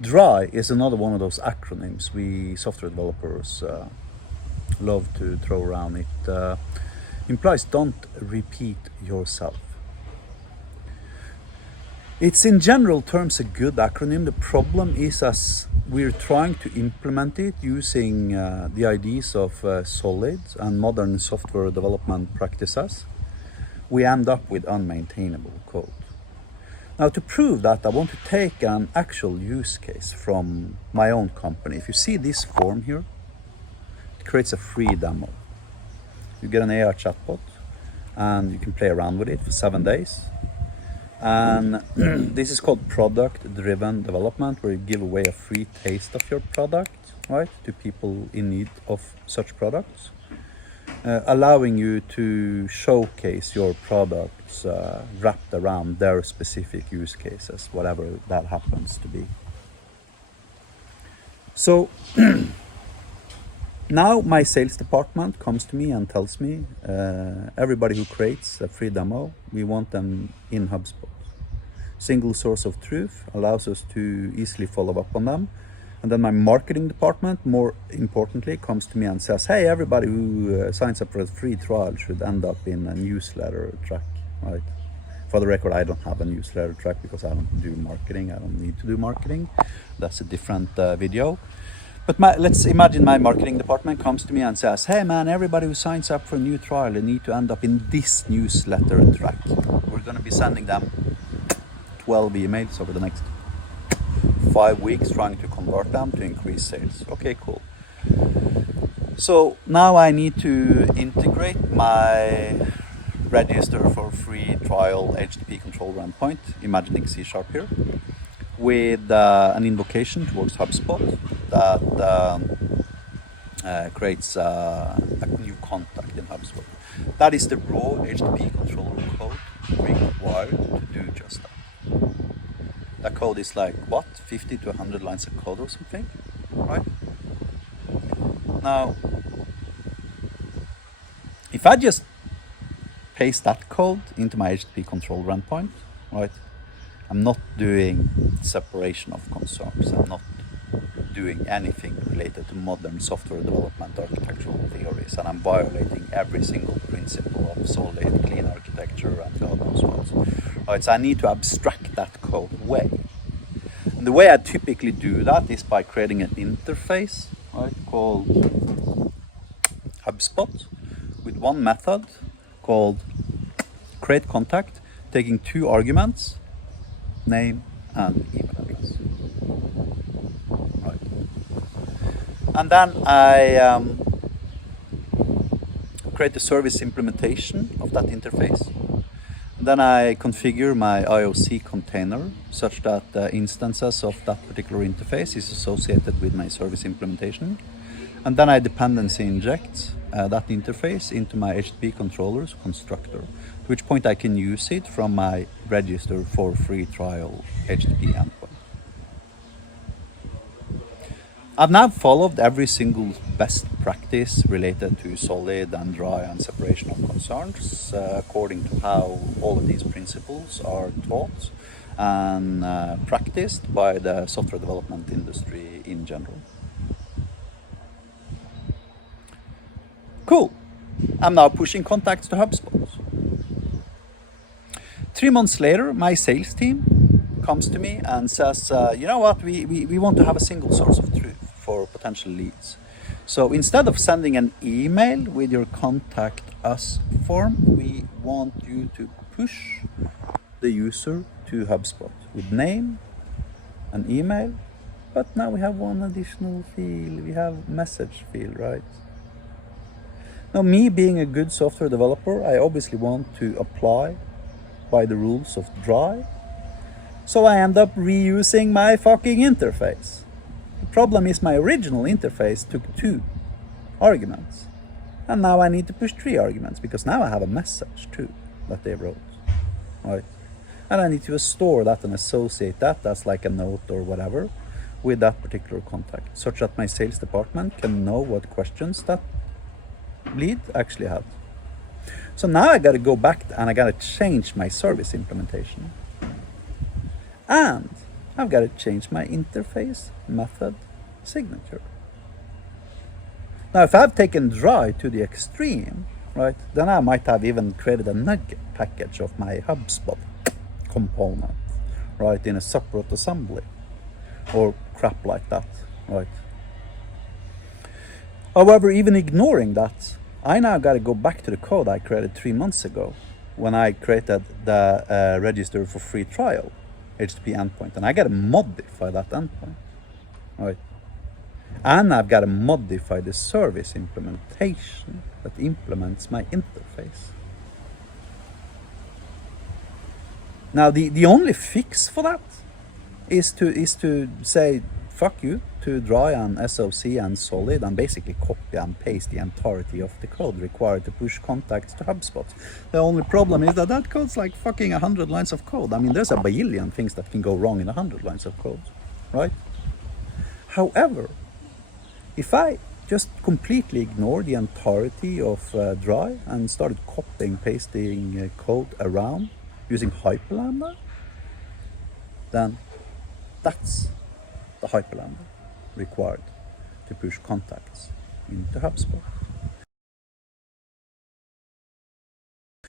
DRY is another one of those acronyms we software developers love to throw around. It implies don't repeat yourself. It's in general terms a good acronym. The problem is, as we're trying to implement it using the ideas of Solid and modern software development practices, we end up with unmaintainable code. Now, to prove that, I want to take an actual use case from my own company. If you see this form here, it creates a free demo. You get an AI chatbot and you can play around with it for 7 days. And this is called product-driven development, where you give away a free taste of your product, right, to people in need of such products, allowing you to showcase your products wrapped around their specific use cases, whatever that happens to be. So now my sales department comes to me and tells me, everybody who creates a free demo, we want them in HubSpot. Single source of truth allows us to easily follow up on them. And then my marketing department, more importantly, comes to me and says, hey, everybody who signs up for a free trial should end up in a newsletter track, right? For the record, I don't have a newsletter track because I don't do marketing. I don't need to do marketing. That's a different video. But let's imagine my marketing department comes to me and says, hey man, everybody who signs up for a new trial, they need to end up in this newsletter track. We're going to be sending them 12 emails over the next 5 weeks, trying to convert them to increase sales. Okay, cool. So now I need to integrate my register for free trial HTTP controller endpoint, imagining C# here, with an invocation towards HubSpot that creates a new contact in HubSpot. That is the raw HTTP controller code required to do just that. That code is like, what, 50 to 100 lines of code or something, right? Now, if I just paste that code into my HTTP controller endpoint, right, I'm not doing separation of concerns. I'm not doing anything related to modern software development architectural theories, and I'm violating every single principle of solid, clean architecture and God knows what. Right, so I need to abstract that code away. And the way I typically do that is by creating an interface, right, called HubSpot, with one method called create contact, taking 2 arguments, name and email address. Right. And then I create the service implementation of that interface. And then I configure my IOC container such that the instances of that particular interface is associated with my service implementation. And then I dependency inject that interface into my HTTP controller's constructor, to which point I can use it from my register for free trial HTTP endpoint. I've now followed every single best practice related to solid and dry and separation of concerns, according to how all of these principles are taught and practiced by the software development industry in general. Cool. I'm now pushing contacts to HubSpot. 3 months later, my sales team comes to me and says, you know what, we want to have a single source of truth for potential leads. So instead of sending an email with your contact us form, we want you to push the user to HubSpot with name and email. But now we have one additional field. We have message field, right? Now, me being a good software developer, I obviously want to apply by the rules of dry. So I end up reusing my fucking interface. The problem is my original interface took 2 arguments. And now I need to push 3 arguments, because now I have a message too that they wrote, right? And I need to store that and associate that as like a note or whatever with that particular contact, such that my sales department can know what questions that lead actually had. So now I got to go back and I got to change my service implementation. And I've got to change my interface method signature. Now, if I've taken dry to the extreme, right, then I might have even created a nugget package of my HubSpot component, right, in a separate assembly or crap like that, right? However, even ignoring that, I now got to go back to the code I created 3 months ago when I created the register for free trial HTTP endpoint, and I got to modify that endpoint, right? And I've got to modify the service implementation that implements my interface. Now, the only fix for that is to say fuck you to Dry and SOC and Solid and basically copy and paste the entirety of the code required to push contacts to HubSpot. The only problem is that code's like fucking 100 lines of code. I mean, there's a billion things that can go wrong in 100 lines of code, right? However, if I just completely ignore the entirety of Dry and started copying, pasting code around using hyperlambda, then that's the hyperlambda required to push contacts into HubSpot.